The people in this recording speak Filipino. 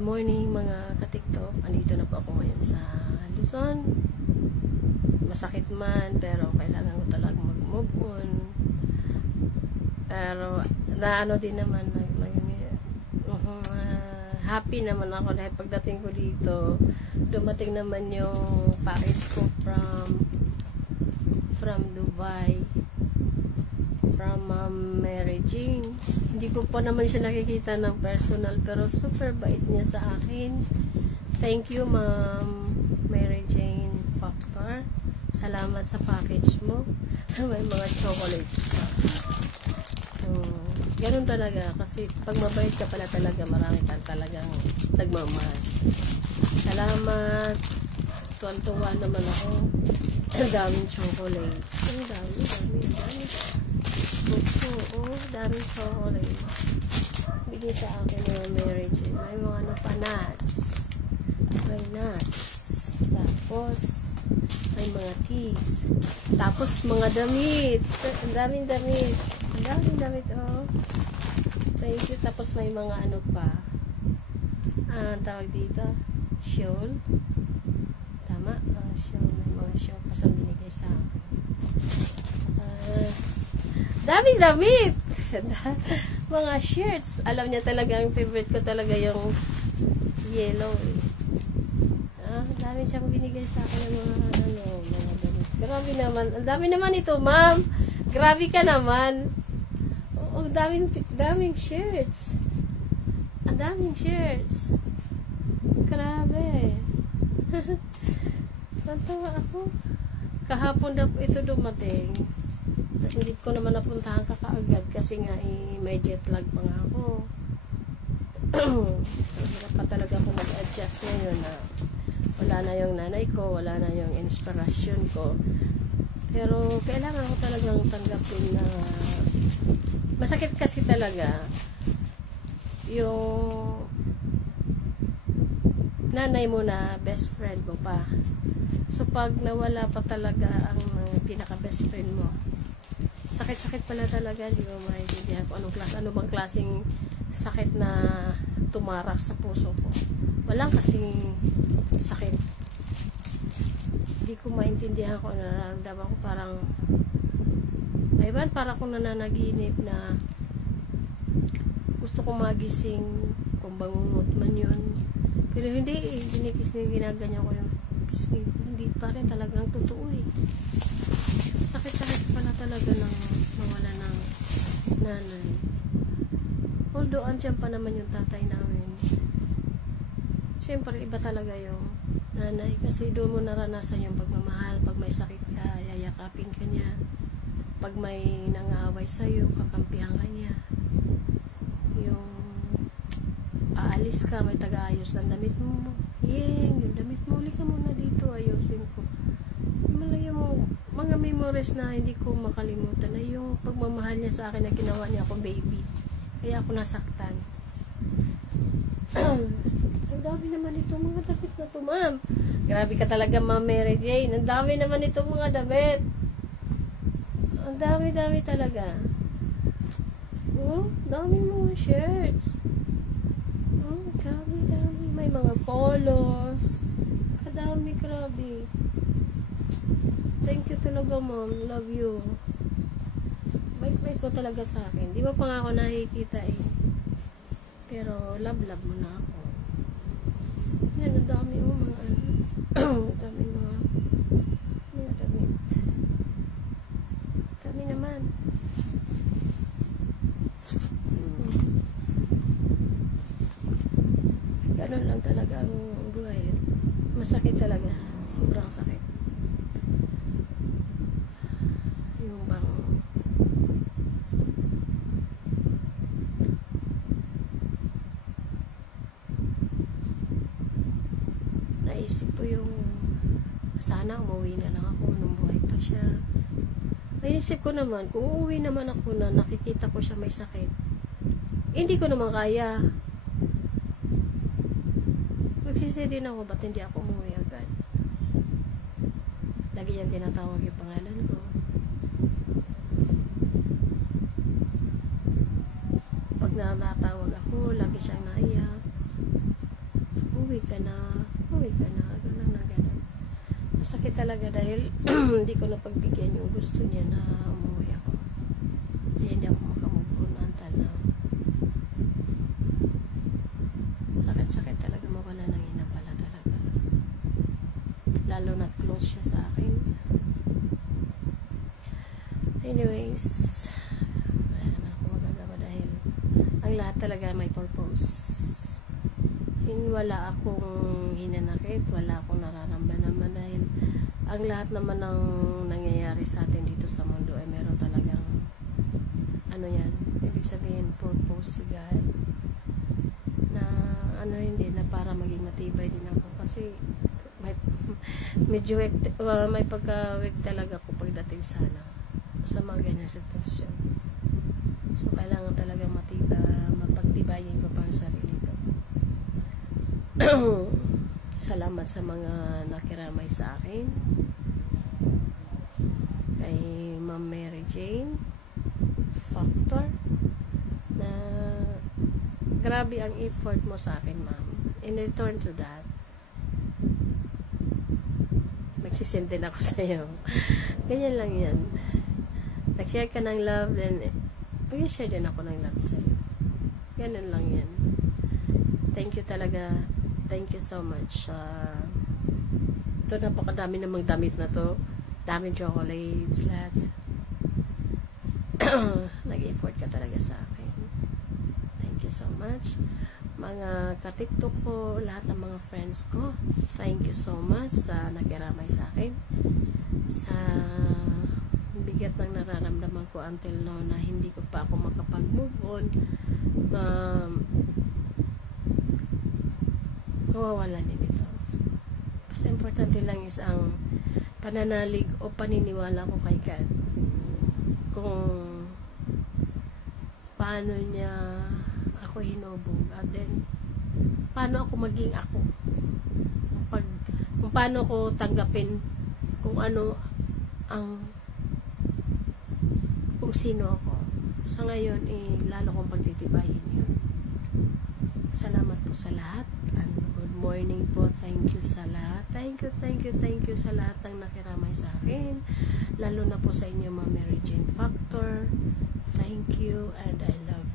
morning mga ka-TikTok. Andito na po ako ngayon sa Luzon. Masakit man, pero kailangan ko talaga mag-move on. Pero naano din naman, happy naman ako dahil pagdating ko dito, dumating naman yung package ko from Dubai, from Mary Jane. Hindi ko pa naman siya nakikita ng personal, pero super bait niya sa akin. Thank you, Ma'am Mary Jane Factor. Salamat sa package mo. May mga chocolates pa. Ganun talaga. Kasi pag mabait ka pala talaga, marami ka talagang nagmamas. Salamat. Tuwan-tuwa naman ako. Ang daming chocolates. Ang dami. Daming chocolates. Bigay sa akin ng Mary Jane. May mga ano pa, nuts. May nuts. Tapos, may mga teas. Tapos, mga damit. Ang daming damit. Ang daming damit, oh. Thank you. Tapos, may mga ano pa. Tawag dito. Shawl. Tama? Shawl. May mga shawl pa sa binigay sa akin. Daming damit! Mga shirts. Alam niya talaga, ang favorite ko talaga yung yellow, eh. Dami siyang binigay sa akin ng mga damit. Grabe naman. Ang dami naman ito, ma'am. Grabe ka naman. Oh, daming shirts. Ang daming shirts. Grabe. Nantawa ako. Kahapon na ito dumating. Tapos hindi ko naman napuntahan kakaagad kasi nga may jet lag pa nga ako. So, hirap pa talaga ako mag-adjust ngayon na wala na yung nanay ko, wala na yung inspirasyon ko. Pero kailangan ko talagang tanggapin na masakit kasi talaga yung nanay mo na best friend mo pa. So pag nawala pa talaga ang pinaka best friend mo, sakit-sakit pala talaga. Hindi ko maintindihan kung ano bang klaseng sakit na tumarak sa puso ko. Walang kasing sakit. Hindi ko maintindihan kung ano nararamdaman ko. Parang para akong nananaginip na gusto kong magising, kung bangungot man yun. Pero hindi, ginaganyan ko yung pisngi. Hindi pa rin talagang totoo, eh. Sakit-sakit pala talaga ng mawala ng nanay. Although, andyan pa naman yung tatay namin. Siyempre, iba talaga yung nanay. Kasi doon mo naranasan yung pagmamahal. Pag may sakit ka, yayakapin ka niya. Pag may nangaaway sa'yo, kakampihan ka niya. Yung aalis ka, may taga-ayos ng damit mo. Yung damit mo, uli ka muna dito, ayusin ko. Malaya mo, mga memories na hindi ko makalimutan na yung pagmamahal niya sa akin na ginawa niya akong baby. Kaya ako nasaktan. Ang dami naman itong mga damit na ito, ma'am. Grabe ka talaga, Ma'am Mary Jane. Ang dami naman itong mga damit. Ang dami talaga. Oh, dami mga shirts. Oh, dami. May mga polos. Kadami, grabe. Thank you talaga, ma'am. Love you. Bait ko talaga sa akin. Di ba pa nga ako nakikita, eh. Pero love mo na ako. Yan, ang dami mga dami mga damit. Dami naman. Ganun lang talaga ang buhay. Masakit talaga. Sobrang sakit. Yung bang naisip ko yung sana umuwi na lang ako nung buhay pa siya. Naisip ko naman, kung uuwi naman ako na nakikita ko siya may sakit, hindi ko naman kaya. Magsisi din ako, ba't hindi ako umuwi agad? Lagi yan tinatawag yung pangalan ko. Pag namatawag ako, lagi siyang naiyak. masakit talaga dahil hindi ko napagbigyan yung gusto niya na umuwi ako. Kaya hindi ako makamove-on until now. Sakit-sakit talaga mawala ng ina pala talaga. Lalo na close siya sa akin. Anyways, wala naman ako magagawa dahil ang lahat talaga may purpose. Wala akong hinanakit, wala akong nararamdaman dahil ang lahat naman ng nangyayari sa atin dito sa mundo ay meron talagang ano yan, ibig sabihin purpose si God na ano hindi na para maging matibay din ako kasi may medyo may pagka-weak talaga ako pagdating sana sa mga ganyan sitwasyon. So kailangan talaga mapagtibayin ko pa ang sarili ko. Salamat sa mga nakiramay sa akin, kay Ma'am Mary Jane Factor, na grabe ang effort mo sa akin, ma'am. In return to that, magsisend din ako sa iyo. Ganyan lang yan. Nag-share ka ng love, then mag-share din ako ng love sa iyo. Ganun lang yan. Thank you talaga. Thank you so much. Ito, napakadami namang damit na to. Daming chocolates, lahat. Nag-effort ka talaga sa akin. Thank you so much. Mga ka-TikTok ko, lahat ng mga friends ko, thank you so much sa nakiramay sa akin. Sa bigat ng nararamdaman ko until now na hindi ko pa ako makapag-move on. Mawawala din ito. Basta importante lang is ang pananalig o paniniwala ko kay God. Kung paano niya ako hinubog at then paano ako maging ako. Kung paano ko tanggapin kung ano kung sino ako. Sa ngayon, lalo kong pagtitibayin yun. Salamat po sa lahat. And good morning po. Thank you sa lahat. Thank you sa lahat ng nakiramay sa akin. Lalo na po sa inyo, Ma'am Mary Jane Factor. Thank you and I love